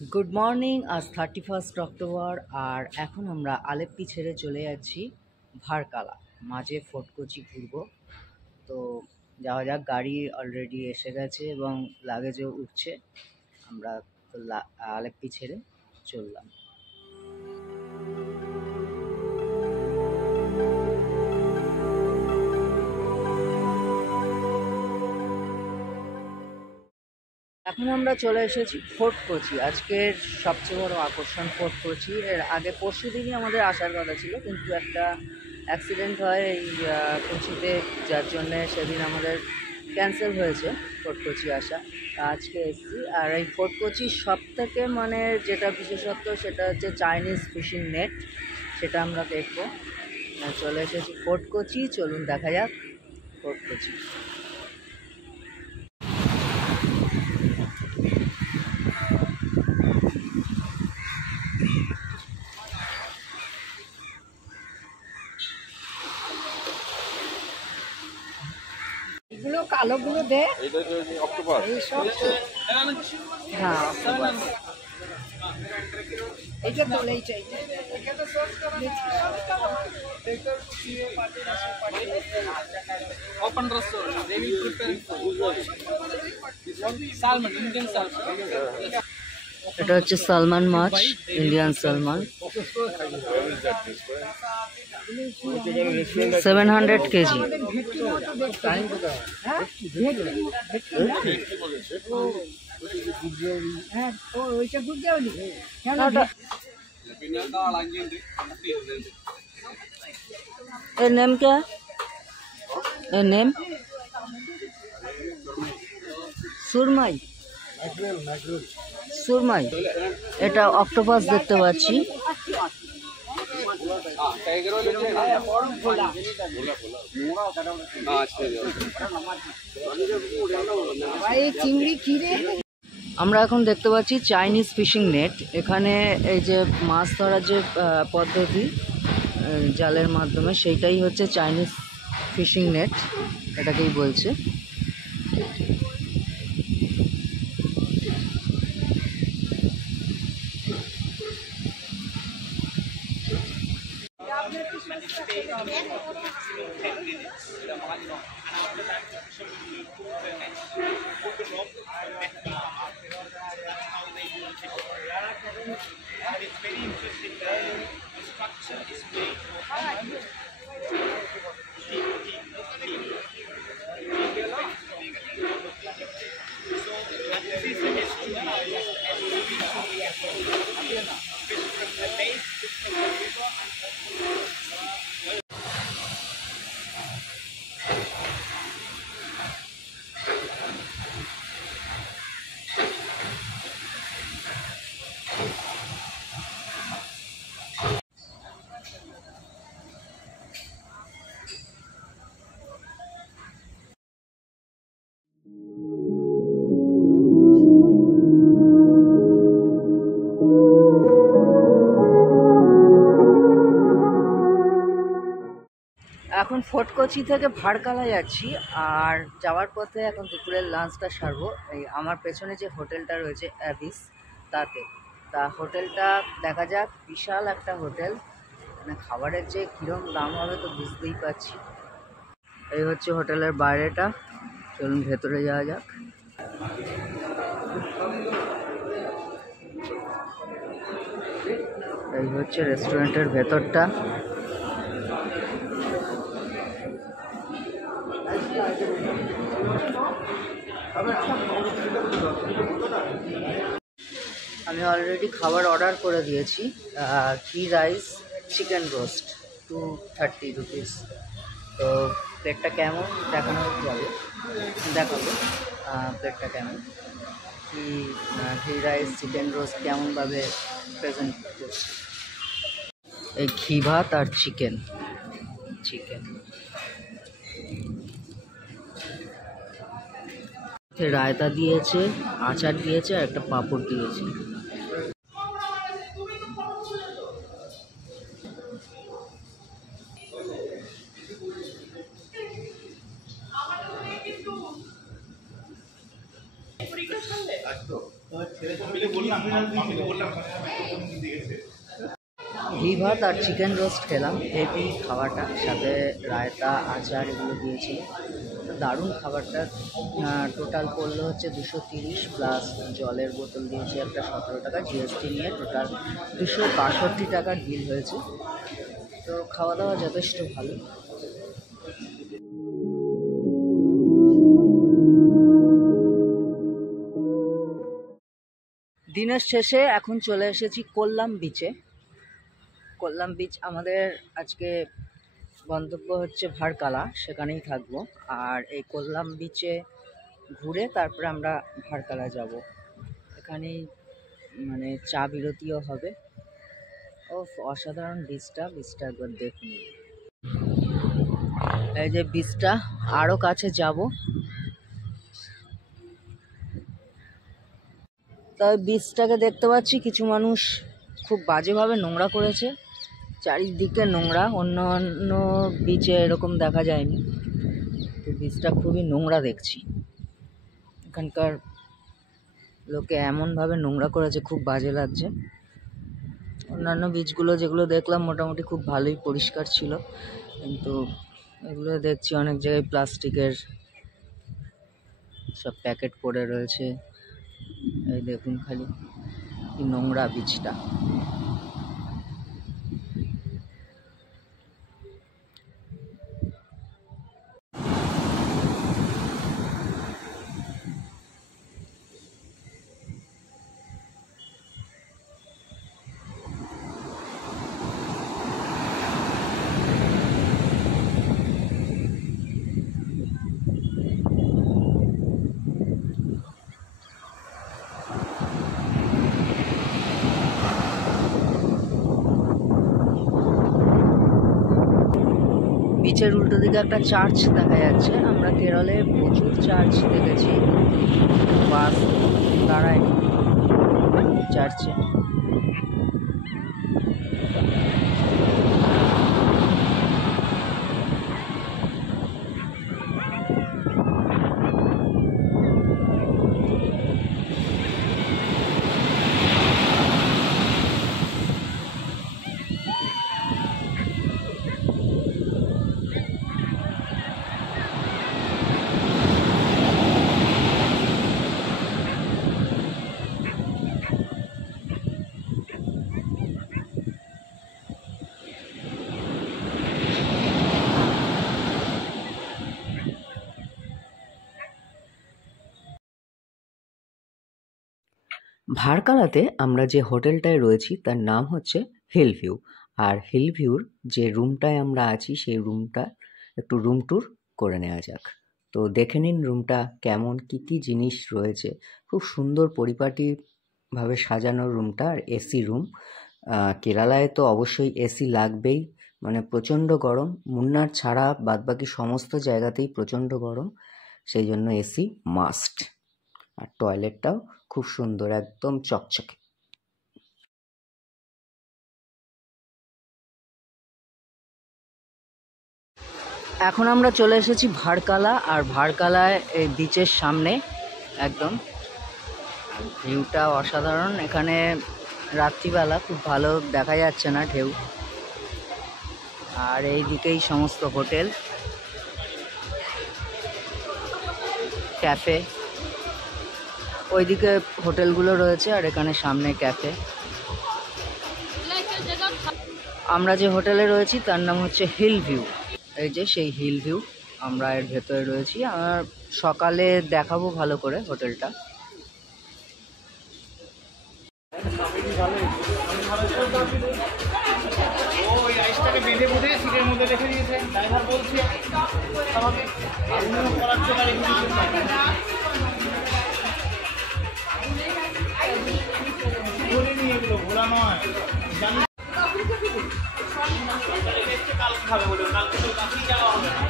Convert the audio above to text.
Good morning. আজ 31 October আর এখন আমরা আলেপ্পি ছেড়ে চলে যাচ্ছি ভারকালা, মাঝে ফোর্ট কোচি ঘুরবো। তো যাওয়া যাক, গাড়ি অলরেডি এসে গেছে এবং লাগেজও উঠছে। আমরা তো আলেপ্পি ছেড়ে চললাম। এখন আমরা চলে এসেছি ফোর্ট কোচি। আজকের সবচেয়ে বড় আকর্ষণ ফোর্ট কোচি। এর আগে পরশু দিনই আমাদের আসার কথা ছিল, কিন্তু একটা অ্যাক্সিডেন্ট হয় এই কোচিতে, যার জন্যে সেদিন আমাদের ক্যান্সেল হয়েছে ফোর্ট কোচি আসা। আজকে এসেছি। আর এই ফোর্ট কোচির সব থেকে যেটা বিশেষত্ব, সেটা হচ্ছে চাইনিজ ফিশিং নেট। সেটা আমরা দেখবো। চলে এসেছি ফোর্ট কোচি, চলুন দেখা যাক ফোর্ট কোচি। এগুলো কালোগুলো দে, অক্টোপাস এইসব। হ্যাঁ, অক্টোপাস। এইটা তোলে, এইটা open restaurant. They will prepare salmon, Indian salmon. এটা হচ্ছে সালমান মাছ, ইন্ডিয়ান সালমান। 700 কেজি। এর নেম কে? এর নেম সুরমাই। সুরমাই। এটা অক্টোপাস দেখতে পাচ্ছি। আমরা এখন দেখতে পাচ্ছি চাইনিজ ফিশিং নেট। এখানে এই যে মাছ ধরার যে পদ্ধতি জালের মাধ্যমে, সেইটাই হচ্ছে চাইনিজ ফিশিং নেট, এটাকেই বলছে। It's very interesting. The structure is made এখন ফোর্ট কোচি থেকে ভারকালা যাচ্ছি, আর যাওয়ার পথে এখন দুপুরের লাঞ্চটা সারবো এই আমার পেছনে যে হোটেলটা রয়েছে অ্যাবিস, তাতে। তা হোটেলটা দেখা যাক, বিশাল একটা হোটেল। মানে খাবারের যে কীরকম দাম হবে তো বুঝতেই পারছি। এই হচ্ছে হোটেলের বাইরেটা, চলুন ভেতরে যাওয়া যাক। এই হচ্ছে রেস্টুরেন্টের ভেতরটা। আমি অলরেডি খাবার অর্ডার করে দিয়েছি। ঘি রাইস, চিকেন রোস্ট, 230 রুপিস। তো প্লেটটা কেমন দেখানো যাবে, দেখাবো প্লেটটা কেমন, ঘি রাইস চিকেন রোস্ট কেমনভাবে প্রেজেন্ট করছে। এই ঘি ভাত আর চিকেন। রায়তা দিয়েছে, আচার দিয়েছে আর একটা পাঁপড় দিয়েছে। ঘি ভাত আর চিকেন রোস্ট খেলাম, হেভি খাবারটা, সাথে রায়তা আচার এগুলো দিয়েছিল, দারুণ খাবারটা। টোটাল পড়লো হচ্ছে 230 প্লাস জলের বোতল দিয়েছে একটা 17 টাকা, জিএসটি নিয়ে টোটাল 262 টাকার বিল হয়েছে। তো খাওয়া দাওয়া যথেষ্ট ভালো। দিনের শেষে এখন চলে এসেছি কোল্লাম বিচে। কোল্লাম বিচ আমাদের আজকে গন্তব্য হচ্ছে ভারকালা, সেখানেই থাকবো। আর এই কোল্লাম বিচে ঘুরে তারপরে আমরা ভারকালা যাব। এখানেই মানে চা বিরতিও হবে। ও অসাধারণ বিচটা একবার দেখুন। এই যে বিচটা, আরও কাছে যাব। তবে বিচটাকে দেখতে পাচ্ছি কিছু মানুষ খুব বাজেভাবে নোংরা করেছে, চারিদিকে নোংরা। অন্য অন্য বিচে এরকম দেখা যায়নি, তো বিচটা খুবই নোংরা দেখছি। এখানকার লোকে এমনভাবে নোংরা করেছে, খুব বাজে লাগছে। অন্যান্য বিচগুলো যেগুলো দেখলাম মোটামুটি খুব ভালোই পরিষ্কার ছিল, কিন্তু এগুলো দেখছি অনেক জায়গায় প্লাস্টিকের সব প্যাকেট পড়ে রয়েছে। এই দেখুন খালি কি নোংরা বিচটা। বিচের উল্টো দিকে একটা চার্চ দেখা যাচ্ছে। আমরা কেরলে প্রচুর চার্চ দেখেছি, বাস দাঁড়ায়নি চার্চে। ভারকালাতে আমরা যে হোটেলটায় রয়েছি তার নাম হচ্ছে হিল ভিউ। আর হিল ভিউর যে রুমটায় আমরা আছি সেই রুমটা একটু রুম ট্যুর করে নেওয়া যাক। তো দেখে নিন রুমটা কেমন, কি কি জিনিস রয়েছে। খুব সুন্দর পরিপাটিভাবে সাজানো রুমটা, আর এসি রুম। কেরালায় তো অবশ্যই এসি লাগবেই, মানে প্রচণ্ড গরম। মুন্নার ছাড়া বাদবাকি সমস্ত জায়গাতেই প্রচণ্ড গরম, সেই জন্য এসি মাস্ট। আর টয়লেটটাও খুব সুন্দর, একদম চকচকে। এখন আমরা চলে এসেছি ভারকালা, আর ভারকালায় এই বিচের সামনে একদম। ভিউটা অসাধারণ। এখানে রাত্রিবেলা খুব ভালো দেখা যাচ্ছে না ঢেউ। আর এই দিকেই সমস্ত হোটেল, ক্যাফে, ওইদিকে হোটেলগুলো রয়েছে, আর এখানে সামনে ক্যাফে। আমরা যে হোটেলে রয়েছি তার নাম হচ্ছে হিল ভিউ। এই যে সেই হিল ভিউ, আমরা এর ভেতরে রয়েছি। আর সকালে দেখাবো ভালো করে হোটেলটা। ওই আইসটাকে বেঁধে বুঝে সিটের মধ্যে রেখে দিয়েছে, ড্রাইভার বলছে আমাকে করার জন্য রেখে দিয়েছে। এগুলো ঘোরা নয়, জানি কালকে খাবে বলে, কালকে তো কাছেই যাওয়া হবে না।